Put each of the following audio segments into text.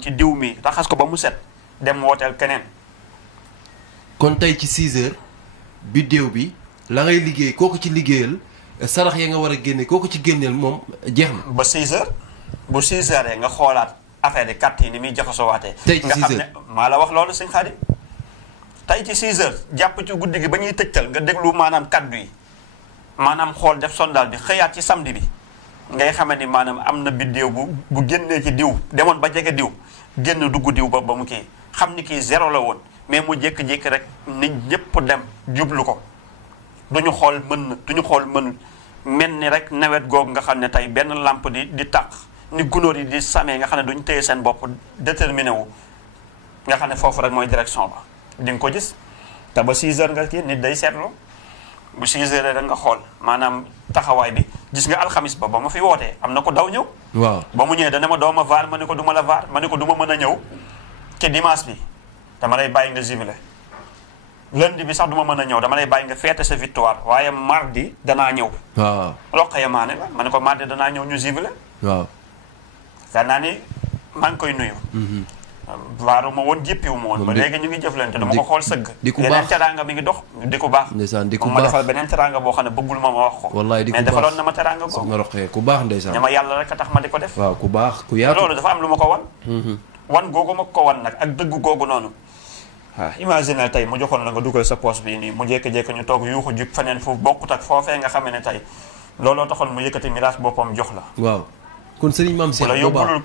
ci diw mi raxas ko ba mu set dem wooteel keneen. kon tey ci 6 heures biddéew bi la ngay liggéey kooku ci liggéeyal sarax ya nga war a génne kooku ci génneel moom jeex na. ba 6 heures bu 6 heures nga xoolaat affaire yi carte yi ni muy jaxasoo waatee. tey ci 6 heures nga xam ne maa la wax loolu sëñ Xaadim tey ci 6 heures jàpp ci guddi gi ba ñuy tëjtal nga déglu maanaam kaddu yi maanaam xool def sondal bi xëyaat ci samedi bi ngay xamee ni maanaam am na biddéew bu génnee ci diw demoon ba jege diw génn dugg diw ba mu kii xam ni kii zéro la woon mais mu jékki-jékki rek nit ñëpp dem jublu ko duñu xool mën mel ni rek nawet googu nga xam ne tey benn lampe di tàq ni gunóor yi di samee nga xam ne duñu téye seen bopp déterminé wu nga xam ne foofu rek mooy direction ba di nga ko gis te ba 6 heures nga kii nit day seetlu bu 6 heures rek nga xool maanaam taxawaay bi gis nga alxamis ba ma fi wootee am na ko daw ñëw. waaw ba mu ñëwee dana ma dooma vaar ma ne ko du ma la vaar ma ne ko du ma mën a ñëw te dimanche bi dama lay bàyyi nga jubilé lundi bi sax du ma mën a ñëw dama lay bàyyi nga feete sa victoire waaye mardi danaa ñëw. waaw Roqaya Maane la ma ne ko mardi danaa ñëw ñu jubilé. waaw. xam naa ni maa ngi koy nuyu. waaru ma woon jéppiwu ma woon ba léegi ñu ngi jëflante dama ko xool sëgg. di ku baax yeneen teraanga mi ngi dox di ku baax. ndeysaan di ku ma baax defal beneen teraanga boo xam ne bëggul ma wax ko. wallaay di ku mais baax defaloon na ma teraanga boobu. soxna Roqaya ku baax ndeysaan. ñama yàlla rek a tax ma di ko def. waaw ku baax ku yaatu. loolu dafa am lu ma ko wan. wan googu ma ko wan nag ak dëgg googu noonu. waaw imagine tey mu joxoon la nga dugal sa poche bii nii mu jékki-jékki ñu toog yuuxu jub feneen fu bokkut ak foofee nga xamee ne tey looloo taxoon mu yëkkati miraas boppam jox la. waaw kon sëriñ Mame Cheikh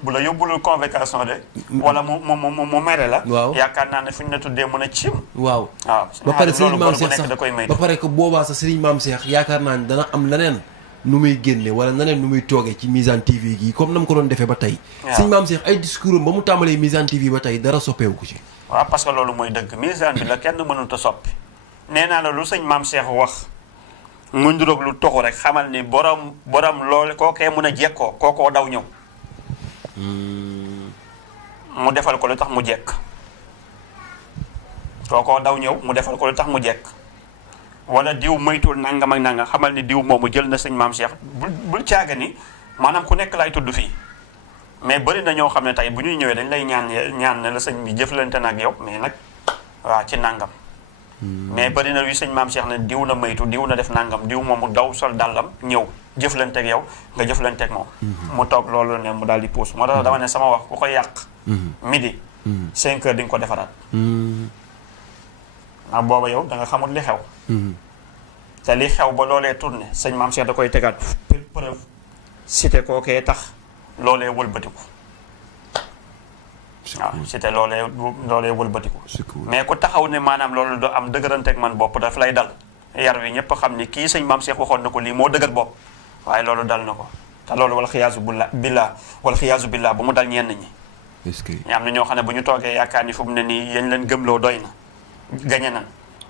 bu la yóbbulul convocation de. wala mu mere la. waaw yaakaar naa ne fu ñu la tuddee mën a cim. waaw waaw ba pare sëriñ Mame Cheikh nekk sax da koy may. ba pare que boobaa sax sëriñ Mame Cheikh yaakaar naa ne dana am leneen nu muy génne wala leneen nu muy toogee ci Misaan TV gii comme na mu ko doon defee ba tey. waaw sëriñ Mame Cheikh ay discours am ba mu tàmbalee Misaan TV ba tey dara soppeewu ko ci. waaw parce que loolu mooy dëgg Misaan bi la kenn mënut a soppi nee naa la lu sëñ Mame Cheikh wax mu nduróog lu toxu rek xamal ni borom loolu kookee mun a jekkoo kookoo daw ñëw. mu defal ko lu tax mu jekk kookoo daw ñëw mu defal ko lu tax mu jekk wala diw moytul nangam ak nangam xamal ni diw moomu jël na sëñ Mame Cheikh bul caaga ni maanaam ku nekk lay tudd fii mais bëri na ñoo xam ne tey bu ñuy ñëwee dañ lay ñaan ne la sëñ bi jëflante na ak yow mais nag waaw ci nangam. mais bëri na yu sëñ Mame Cheikh ne diw na moytu diw na def nangam diw moomu daw sol dàllam ñëw jëflante ak yow nga jëflante ak moom. mu toog loolu ne mu daal di puus moo tax dama ne sama wax ku ko yàq. midi. 5 heures di nga ko defaraat. ndax booba yow da nga xamul li xew. te li xew ba loolee tourné sëñ Mame Cheikh da koy tegaat preuve cité kookee tax loolee wëlbatiku. waaw cité loolee wëlbatiku. mais ku taxaw ne maanaam loolu do am dëgëranteeg man bopp daf lay dal. yar wi ñëpp xam ni kii sëñ Mame Cheikh waxoon na ko lii moo dëgër bopp waaye loolu dal na ko te loolu wal xiyaasu billah bu mu dal ñenn ñi. est-ce que ñu am na ñoo xam ne bu ñu toogee yaakaar ni fu mu ne nii yéen leen gëmloo doy na gañe nan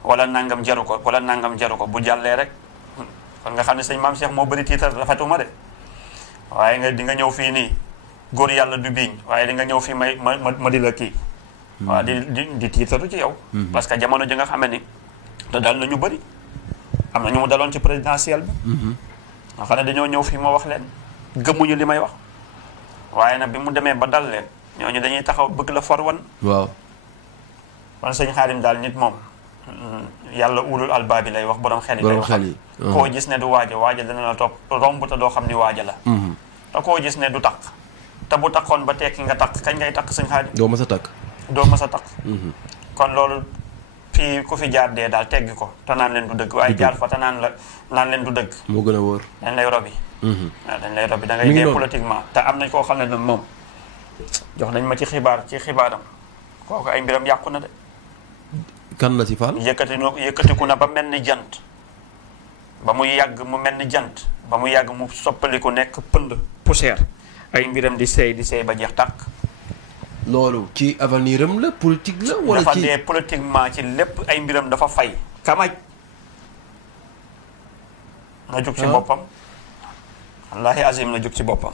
wala nangam jaru ko bu jàllee rek kon nga xam ne sëñ Mame Cheikh moo bëri tiitar rafetuma de waaye nga di nga ñëw fii nii góor yàlla du biiñ waaye di nga ñëw fii ma di la kii. waaw di tiitaru ci yow. parce que jamono ji nga xam ni te dal na ñu bëri am na ñu mu daloon ci présidentielle bi. nga xam ne dañoo ñëw fii ma wax leen gëmmuñu li may wax waaye nag bi mu demee ba dal leen ñooñu dañuy taxaw bëgg la for wan. waaw. kon sëñ Xaadim daal nit moom yàlla ulul albaab bi lay wax borom xel yi. borom xel yi koo gis ne du waaja dana la topp romb te doo xam ni waaja la. te koo gis ne du takk te bu takkoon ba tekki nga takk kañ ngay takk sëñ Xaadim. doo mës a takk. doo mës a takk. kon loolu. fii ku fi jaar dee daal teggi ko te naan leen du dëgg waaye jaar fa te naan leen du dëgg. moo gën a wóor. dañ lay robi. waaw dañ lay robi da ngay dee politiquement te am nañ koo xam ne nag moom jox nañ ma ci xibaaram kooku ay mbiram yàqu na de. kan la ci Fall. yëkkatiku na ba mel ni jant ba mu yàgg mu mel ni jant ba mu yàgg mu soppaliku nekk pënd poussière ay mbiram di seey ba jeex tàkk. loolu ci avenir am la politique la wala ci dafa dee politiquement ci lépp ay mbiram dafa fay. kamaj na jóg ci boppam wallaahi azim na jóg ci boppam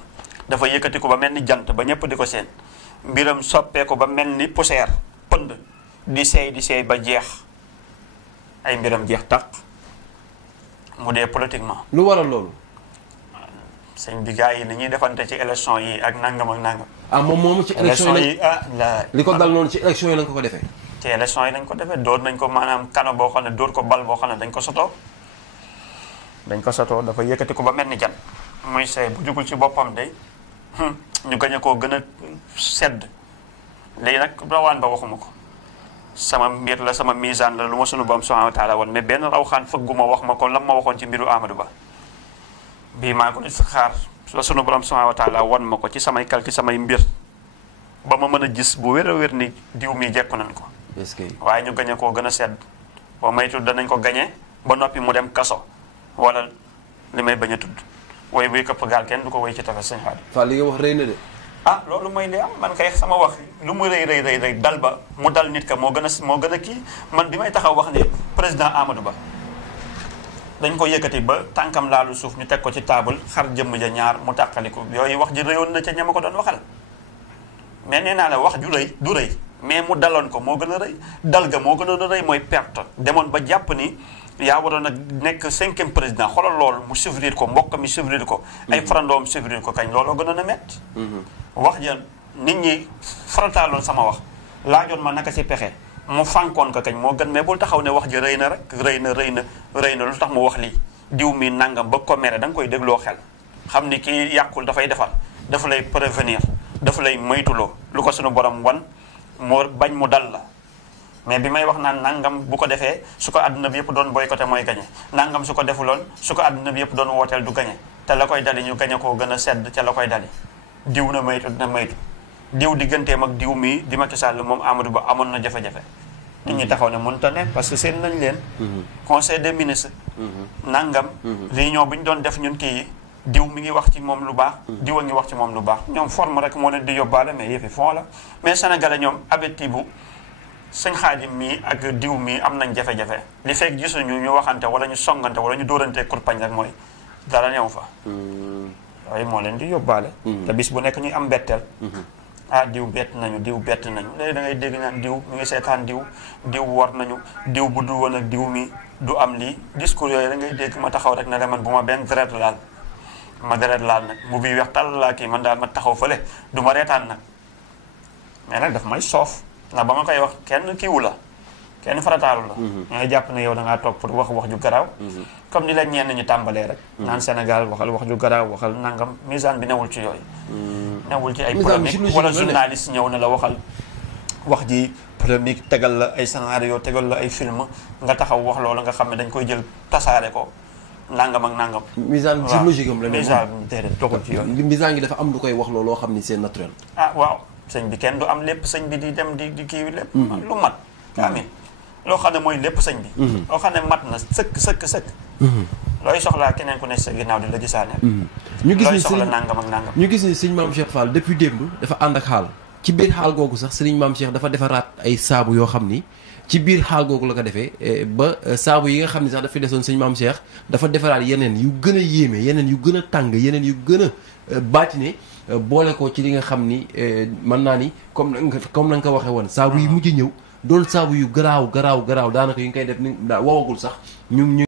dafa yëkkati ko ba mel ni jant ba ñëpp di ko seen mbiram soppee ko ba mel ni poussière pënd di seey ba jeex ay mbiram jeex tàq mu dee politiquement. lu waral loolu. sëñ bi gars yi ni ñuy defante ci élection yi ak nangam ak nangam. ah moom ci élection yi li ko dal noonu ci élection yi lañ ko defee. ci élection yi lañ ko defee dóor nañ ko maanaam kano boo xam ne dóor ko bal boo xam ne dañ ko sotoo dafa yëkkati ko ba mel ni jan muy see bu jugul ci boppam day ñu gañ a koo gën a sedd léegi nag rawaan ba waxuma ko sama mbir la sama misaan la lu ma sunu borom subhanahu wa taala woon mais benn rawxaan fëgguma wax ma ko lam ma waxoon ci mbiru Amadou Ba bii maa ko di xaar la sunu borom subhanahu wa taala won ma ko ci samay kalki samay mbir ba ma mën a gis bu wér a wér ni diw mi jekku nañ ko waaye ñu gañe koo gën a sedd boo maytul danañ ko gañe ba noppi mu dem kaso wala li may bañ a tudd woy buy këpp gaal kenn du ko woy ci tefes sëñ Xaadim Fall li nga wax rëy na de loolu mooy li am man kay sama wax lu mu rëy dal ba mu dal nit ka moo gën a kii man bi may taxaw wax ne président Amadou Ba dañ ko yëkkati ba tànkam laalu suuf ñu teg ko ci taabal xar jëmm ja ñaar mu tàqaliku yooyu wax ji rëyoon na ca ña ma ko doon waxal mais nee naa la wax ju rëy du rëy mais mu daloon ko moo gën a rëy dal ga moo gën a rëy mooy perte demoon ba jàpp ni yaa waroon a nekk 5e président xoolal loolu mu souffrir ko mbokk mi souffrir ko ay farandoom souffrir ko kañ looloo gënoon a métti wax ja nit ñi farataaloon sama wax laajoon ma naka ci pexe mu fànkoon ko kañ moo gën mais bul taxaw ne wax ji rëy na rek rëy na lu tax mu wax lii diw mi nangam ba ko mere da nga koy dégloo xel xam ni kii yàqul dafay defar dafa lay prévenir dafa lay moytuloo lu ko suñu borom wan moo bañ mu dal la mais bi may wax naan nangam bu ko defee su ko àdduna bi yëpp doon boycotté mooy gañe nangam su ko defuloon su ko àdduna bi yëpp doon wooteel du gañe te la koy dali ñu gañe koo gën a sedd ca la koy dali diw na maytu diw digganteem ak diw mii di Macky Sall moom Amadou Ba amoon na jafe-jafe nit ñi taxaw ne mënta ne parce que seen nañ leen conseil des ministres nangam réunion bi ñu doon def ñun kii diw mi ngi wax ci moom lu baax diw a ngi wax ci moom lu baax ñoom forme rek moo leen di yóbbaale mais yëfi fond la mais sénégalais ñoom abeti bu sëñ Xaadim mii ak diw mii am nañ jafe-jafe li fekk gisuñu ñu waxante wala ñu songante wala ñu dóorante kurpañ rek mooy dara ñëw fa waaye moo leen di yóbbaale te bis bu nekk ñuy am betteel diw bett nañu léegi da ngay dégg naan diw mi ngi seetaan diw war nañu diw bu du woon ak diw mi du am lii discours yooyu da ngay dégg ma taxaw rek ne la man bu ma benn deret laal nag bu bii weex tàll laa kii man daal ma taxaw fële du ma reetaan nag mais nag daf may soof ndax ba ma koy wax kenn kiiwu la kenn farataalu la ngay jàpp ne yow da ngaa toog pour wax ju garaaw comme ni la ñenn ñu tàmbalee rek naan Sénégal waxal wax ju garaaw waxal nangam misaan bi newul ci yooyu newul ci ay polémique wala journaliste ñëw na la waxal wax ji polémique tegal la ay scénario tegal la ay film nga taxaw wax loolu nga xam ne dañ koy jël tasaare ko nangam ak nangam misaan ci logique am la misaan déedéet doxul ci yooyu misaan gi dafa am lu koy wax looloo xam ni c'est naturel waaw sëñ bi kenn du am lépp sëñ bi di dem di kii lépp lu mat amin loo xam ne mooy lépp sëñ bi loo xam ne mat na sëkk looy soxlaa keneen ku ne sa ginnaaw di la gisaane ñu gis looy ni soxla nangam ak nangam ñu gis ni sëñ Maam Cheikh Fall depuis démb dafa ànd ak xaal ci biir xaal googu sax sëriñ Maam Cheikh dafa defaraat ay saabu yoo xam ni ci biir xaal googu la ko defee ba saabu yi nga xam ni sax dafa desoon sëñ Maam Cheikh dafa defaraat yeneen yu gën a yéeme yeneen yu gën a tàng yeneen yu gën a baatine boole ko ci li nga xam ni mën naa ni comme na nga ko waxee woon saabu yi mujj ñëw doon saabu yu garaaw daanaka yu ngi koy def ni wowagul sax ñu